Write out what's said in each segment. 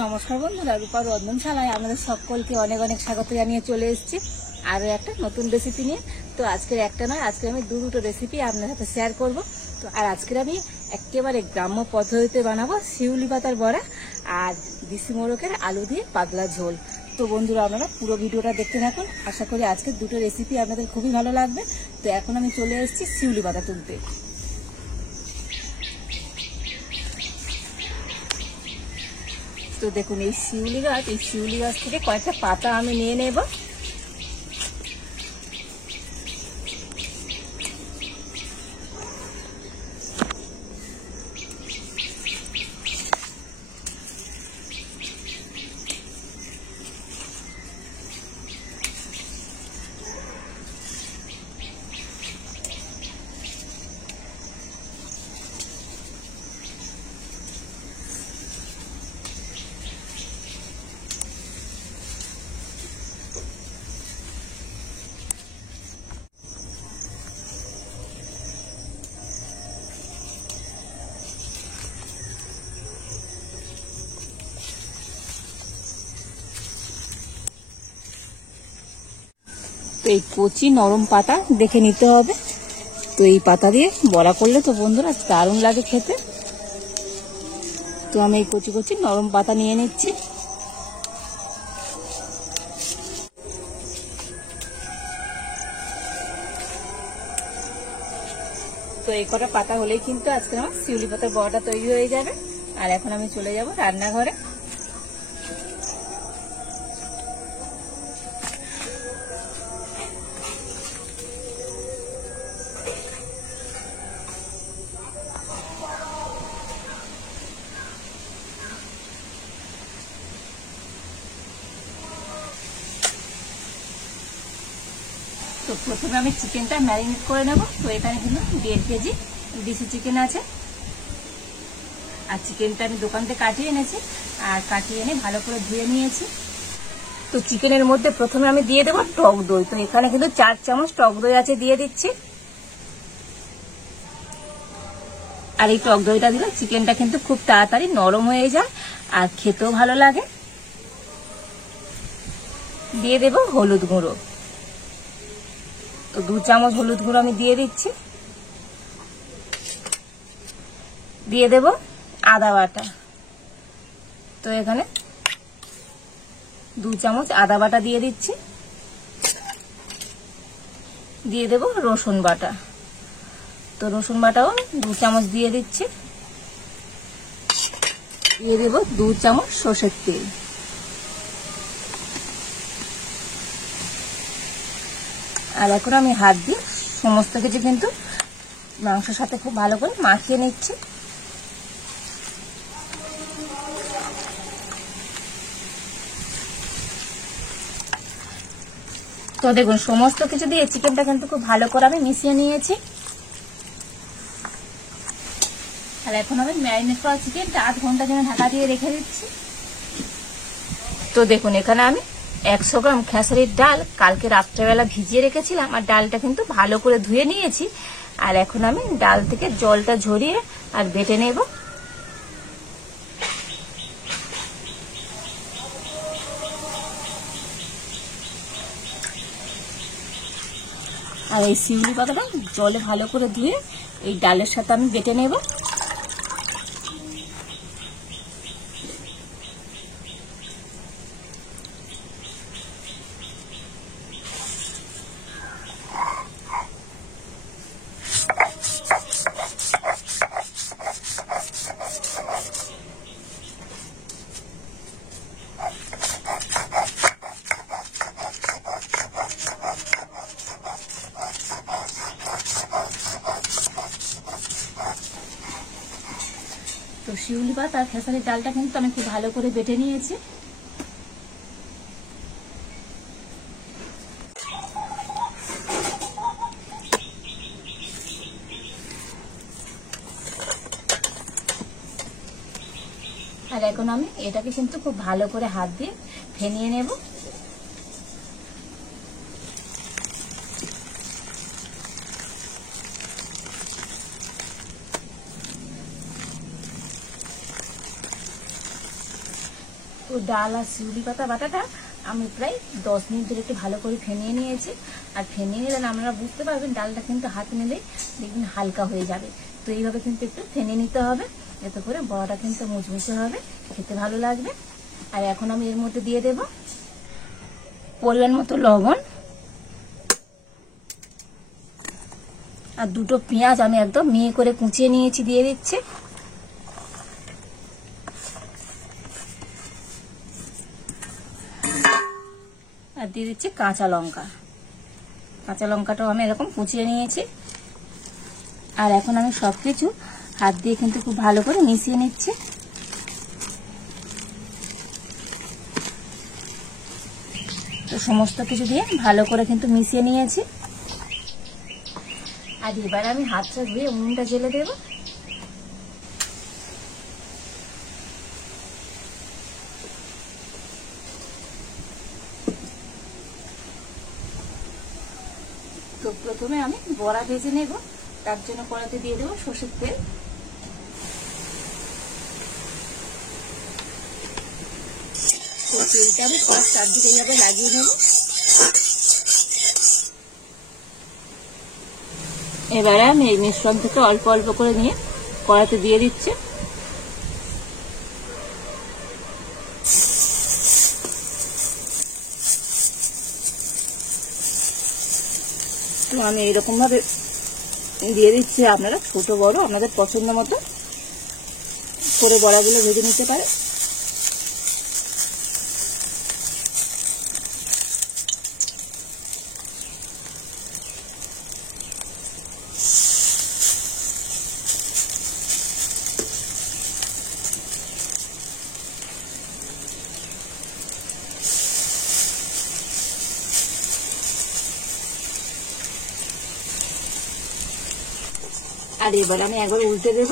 নমস্কার বন্ধুরা, রূপার রন্ধনশালায় আপনাদের সকলকে অনেক অনেক স্বাগত জানিয়ে চলে এসেছি আরও একটা নতুন রেসিপি নিয়ে। তো আজকের একটা নয়, আজকে আমি দুটো রেসিপি আপনার সাথে শেয়ার করব। তো আর আজকের আমি একেবারে গ্রাম্য পদ্ধতিতে বানাবো শিউলি পাতার বড়া আর দেশি মোরগের আলু দিয়ে পাতলা ঝোল। তো বন্ধুরা, আপনারা পুরো ভিডিওটা দেখতে থাকুন। আশা করি আজকের দুটো রেসিপি আপনাদের খুবই ভালো লাগবে। তো এখন আমি চলে এসেছি শিউলি পাতা তুলতে। তো দেখুন, এই শিউলি গাছ থেকে কয়েকটা পাতা আমি নিয়ে নেব। তো এই কচি নরম পাতা দেখে নিতে হবে। তো এই পাতা দিয়ে বড়া করলে তো বন্ধুরা দারুণ লাগে খেতে। তো আমি এই কচি কচি নরম পাতা নিয়ে নিচ্ছি। তো এই কটা পাতা হলেই কিন্তু আজকে আমার শিউলি পাতার বড়াটা তৈরি হয়ে যাবে। আর এখন আমি চলে যাব রান্নাঘরে। তো প্রথমে আমি চিকেনটা ম্যারিনেট করে নেব। তো এখানে কিন্তু 1.5 কেজি দেশি চিকেন আছে। আর চিকেনটা আমি দোকান থেকে কাটিয়ে এনেছি, আর কাটিয়ে এনে ভালো করে ধুয়ে নিয়েছি। তো চিকেনের মধ্যে প্রথমে আমি দিয়ে দেবো টক দই। তো এখানে কিন্তু 4 চামচ টক দই আছে, দিয়ে দিচ্ছি। আর এই টক দইটা দিলে চিকেনটা কিন্তু খুব তাড়াতাড়ি নরম হয়ে যায় আর খেতেও ভালো লাগে। দিয়ে দেবো হলুদ গুঁড়ো। তো 2 চামচ হলুদ গুঁড়ো আমি দিয়ে দিচ্ছি। দিয়ে দেব আদা বাটা। তো এখানে 2 চামচ আদা বাটা দিয়ে দিচ্ছি। দিয়ে দেব রসুন বাটা। তো রসুন বাটাও 2 চামচ দিয়ে দিচ্ছি। দিয়ে দেব 2 চামচ সরষের তেল। আর এখন আমি হাত দিয়ে সমস্ত কিছু কিন্তু মাংসের সাথে খুব ভালো করে মাখিয়ে নিচ্ছি। তো দেখুন, সমস্ত কিছু দিয়ে চিকেনটা কিন্তু খুব ভালো করে আমি মিশিয়ে নিয়েছি। আর এখন আমি ম্যারিনেট করা চিকেনটা 8 ঘন্টার জন্য ঢাকা দিয়ে রেখে দিচ্ছি। তো দেখুন, এখানে আমি 100 গ্রাম খেসারির ডাল কালকে রাত্রেবেলা ভিজিয়ে রেখেছিলাম। আর ডালটা কিন্তু ভালো করে ধুয়ে নিয়েছি। আর এখন আমি ডাল থেকে জলটা ঝরিয়ে আর বেটে নেব। আর এই শিউলি পাতাটা জলে ভালো করে ধুয়ে এই ডালের সাথে আমি বেটে নেব। তো শিউলি পাতা আর খেসারির ডালটা কিন্তু আমি খুব ভালো করে বেটে নিয়েছি। আর এখন আমি এটাকে কিন্তু খুব ভালো করে হাত দিয়ে ফেনিয়ে নেব। ডাল আর শিউলি পাতা বাটাটা আমি প্রায় 10 মিনিট ধরে একটু ভালো করে ফেনিয়ে নিয়েছি। আর ফেনিয়ে নিলে আপনারা বুঝতে পারবেন ডালটা কিন্তু হাতে নিলেই দেখবেন হালকা হয়ে যাবে। তো এইভাবে কিন্তু একটু ফেনিয়ে নিতে হবে, এতে করে বড়াটা কিন্তু মুচমুচে হবে, খেতে ভালো লাগবে। আর এখন আমি এর মধ্যে দিয়ে দেব পরিমাণ মতো লবণ, আর 2টো পেঁয়াজ আমি একদম মিহি করে কুচিয়ে নিয়েছি, দিয়ে দিচ্ছি। আর দিয়ে দিচ্ছি কাঁচা লঙ্কা, কাঁচা লঙ্কাটাও আমি এরকম কুচিয়ে নিয়েছি। আর এখন আমি সবকিছু হাত দিয়ে কিন্তু খুব ভালো করে মিশিয়ে নিচ্ছি। তো সমস্ত কিছু দিয়ে ভালো করে কিন্তু মিশিয়ে নিয়েছি। আর এবার আমি হাতটা ধুয়ে উনুনটা জ্বেলে দেব। তো প্রথমে আমি বড়া ভেজে নেব, তার জন্য কড়াইতে দিয়ে দেবো সরষের তেল। তো তেলটা আমি সব চারদিকে এইভাবে লাগিয়ে নেব। এবারে আমি এই মিশ্রণ থেকে অল্প অল্প করে নিয়ে কড়াইতে দিয়ে দিচ্ছি। তো আমি এইরকম ভাবে দিয়ে দিচ্ছি, আপনারা ছোট বড় আপনাদের পছন্দ মতো করে বড়াগুলো ভেজে নিতে পারে। আর এবার আমি একবার উল্টে দেব।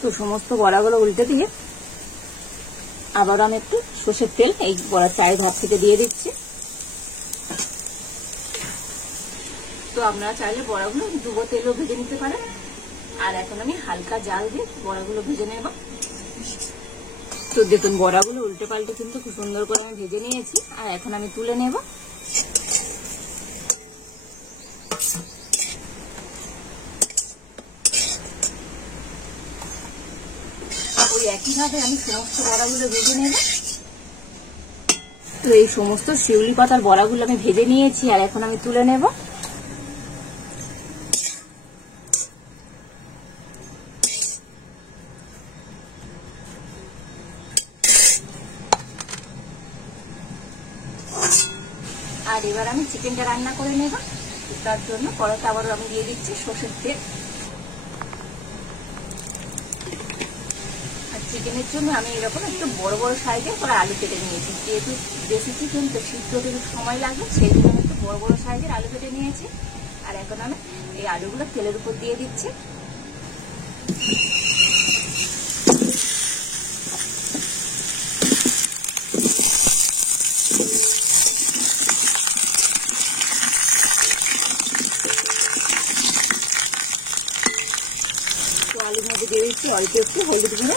তো সমস্ত বড়াগুলো উল্টে দিয়ে আবার আমি একটু সরষের তেল এই বড়ার চায়ের ভাত থেকে দিয়ে দিচ্ছি। তো আপনারা চাইলে বড়াগুলো ডুবো তেলও ভেজে নিতে পারেন। আর এখন আমি হালকা জাল দিয়ে বড়াগুলো ভেজে নেব। তো দেখুন বড়াগুলো উল্টে পাল্টে কিন্তু খুব সুন্দর করে আমি ভেজে নিয়েছি। আর এখন আমি তুলে নেব। ওই একইভাবে আমি সমস্ত বড়াগুলো ভেজে নেব। তো এই সমস্ত শিউলি পাতার বড়াগুলো আমি ভেজে নিয়েছি, আর এখন আমি তুলে নেব। আর এবার আমি চিকেনটা রান্না করে নেব। তার জন্য কড়াইতে আবারও আমি দিয়ে দিচ্ছি সরষের তেল। আর চিকেনের জন্য আমি এরকম একটু বড় বড় সাইজের করে আলু কেটে নিয়েছি, যেহেতু দেশি চিকেন তো সিদ্ধ হতে সময় লাগবে, সেই জন্য আমি একটু বড় বড় সাইজের আলু কেটে নিয়েছি। আর এখন আমি এই আলুগুলো তেলের উপর দিয়ে দিচ্ছি। আলুর মধ্যে দিয়ে দিচ্ছি অল্প একটু হলুদ গুঁড়ো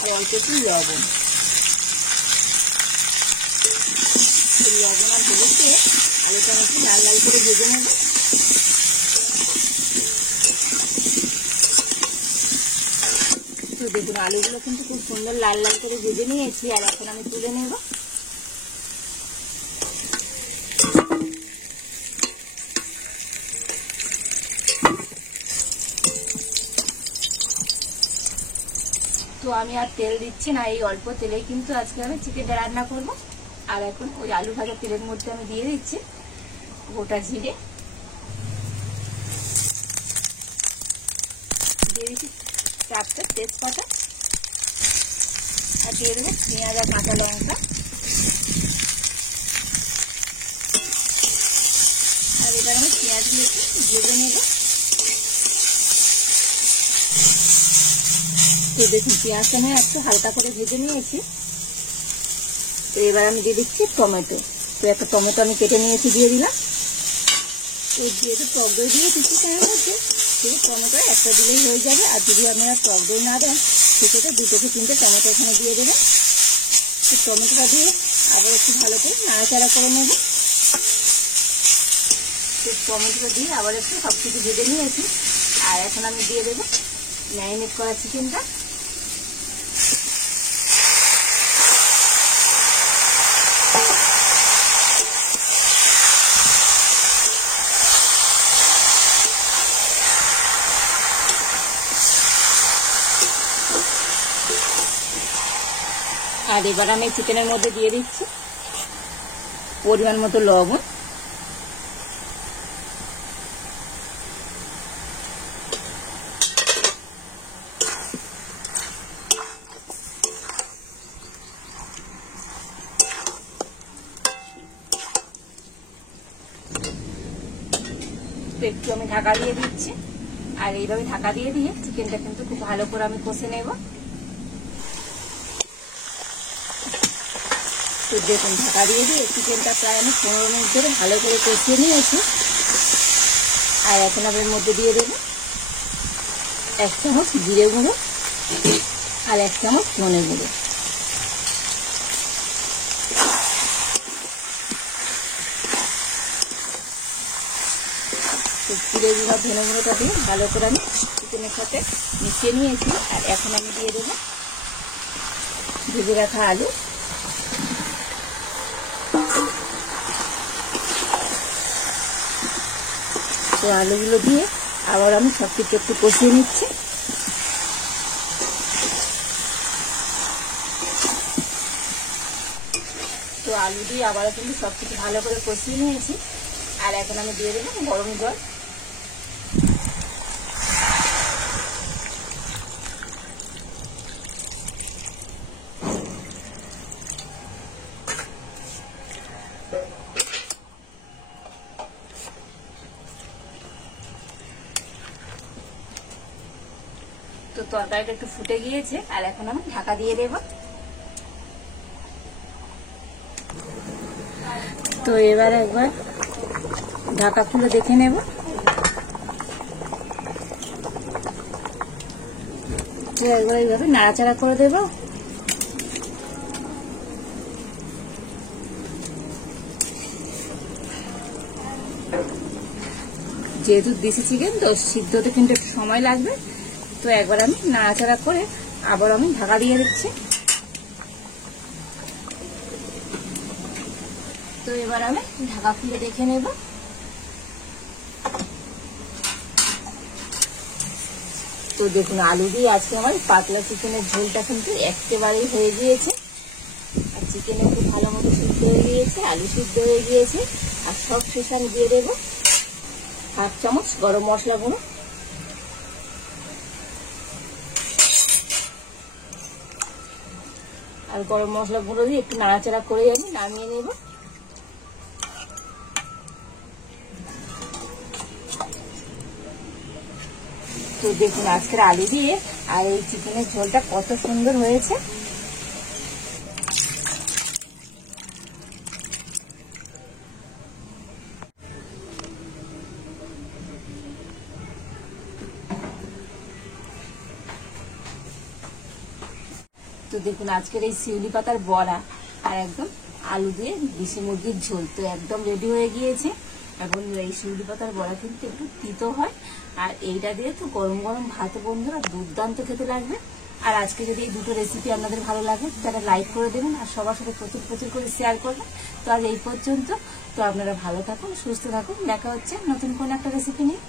আর অল্প একটু লবণ। লবণ আর হলুদ দিয়ে আলুটা আমি একটু লাল লাল করে ভেজে নেব। তো দেখুন আলুগুলো কিন্তু খুব সুন্দর লাল লাল করে ভেজে নিয়েছি। আর এখন আমি তুলে নেব। তো আমি আর তেল দিচ্ছি না, এই অল্প তেলেই কিন্তু আজকে আমি চিকেনটা রান্না করব। আর এখন ওই আলু ভাজা তেলের মধ্যে আমি দিয়ে দিচ্ছি গোটা জিরে, দিয়ে দিচ্ছি 4টা তেজপাতা, আর দিয়ে দেবো পেঁয়াজ আর কাঁচা লঙ্কা। আর এটা আমি পেঁয়াজগুলো একটু ভেজে নেব। তো দেখুন পেঁয়াজটা আমি একটু হালকা করে ভেজে নিয়েছি। তো এবার আমি দিয়ে দিচ্ছি টমেটো। তো একটা টমেটো আমি কেটে নিয়েছি, দিয়ে দিলাম। তো যেহেতু টক দই দিয়েছি চিকেনের মধ্যে, সেই টমেটো একটা দিলেই হয়ে যাবে। আর যদি আপনারা টক দই না দেন সেক্ষেত্রে 2 থেকে 3টে টমেটো এখানে দিয়ে দেবেন। তো টমেটোটা দিয়ে আবার একটু ভালো করে নাড়াচাড়া করে নেব। তো টমেটোটা দিয়ে আবার একটু সব কিছু ভেজে নিয়েছি। আর এখন আমি দিয়ে দেবো ম্যারিনেট করা চিকেনটা। আর এবার আমি চিকেনের মধ্যে দিয়ে দিচ্ছি পরিমাণ মতো লবণ। একটু আমি ঢাকা দিয়ে দিচ্ছি। আর এইভাবে ঢাকা দিয়ে দিয়ে চিকেনটা কিন্তু খুব ভালো করে আমি কষে নেব। তো দেখুন ঢাকা দিয়ে দিয়ে চিকেনটা প্রায় আমি 15 মিনিট ধরে ভালো করে কষিয়ে নিয়েছি। আর এখন আমি এর মধ্যে দিয়ে দেবো 1 চামচ জিরে গুঁড়ো আর 1 চামচ ধনে গুঁড়ো। তো জিরে গুঁড়ো ধনে গুঁড়োটা দিয়ে ভালো করে আমি চিকেনের সাথে মিশিয়ে নিয়েছি। আর এখন আমি দিয়ে দেবো ভেজে রাখা আলু। তো আলুগুলো দিয়ে আবার আমি সব কিছু একটু কষিয়ে নিচ্ছি। তো আলু দিয়ে আবারও কিন্তু সব কিছু ভালো করে কষিয়ে নিয়েছি। আর এখন আমি দিয়ে দেবো গরম জল। তো তরকারিটা একটু ফুটে গিয়েছে। আর এখন আমি ঢাকা দিয়ে দেব। তো এবার একবার ঢাকা খুলে দেখে নেব। তো একবার এইভাবে নাড়াচাড়া করে দেব। যেহেতু দেশি চিকেন তো সিদ্ধ হতে কিন্তু একটু সময় লাগবে। তো একবার আমি নাড়াচাড়া করে আবার আমি ঢাকা দিয়ে দিচ্ছি। তো এবার আমি ঢাকা খুলে দেখে নেব। তো দেখুন আলু দিয়ে আজকে আমার পাতলা চিকেনের ঝোলটা কিন্তু একেবারেই হয়ে গিয়েছে। আর চিকেন একটু ভালো মতো সিদ্ধ হয়ে গিয়েছে, আলু সিদ্ধ হয়ে গিয়েছে। আর সব শেষে আমি দিয়ে দেবো 1/2 চামচ গরম মশলা গুঁড়ো। আর গরম মশলা গুঁড়ো দিয়ে একটু নাড়াচাড়া করে আমি নামিয়ে নেব। তো দেখুন আজকের আলু দিয়ে আর এই চিকেনের ঝোলটা কত সুন্দর হয়েছে। তো দেখুন আজকের এই শিউলি পাতার বড়া আর একদম আলু দিয়ে দেশি মুরগির ঝোল তো একদম রেডি হয়ে গিয়েছে। এখন এই শিউলি পাতার বড়া কিন্তু একটু তিতো হয়। আর এইটা দিয়ে তো গরম গরম ভাত বন্ধুরা দুর্দান্ত খেতে লাগবে। আর আজকে যদি এই দুটো রেসিপি আপনাদের ভালো লাগে তাহলে লাইক করে দেবেন আর সবার সাথে প্রচুর প্রচুর করে শেয়ার করবেন। তো আজ এই পর্যন্ত। তো আপনারা ভালো থাকুন, সুস্থ থাকুন। দেখা হচ্ছে নতুন কোনো একটা রেসিপি নিয়ে।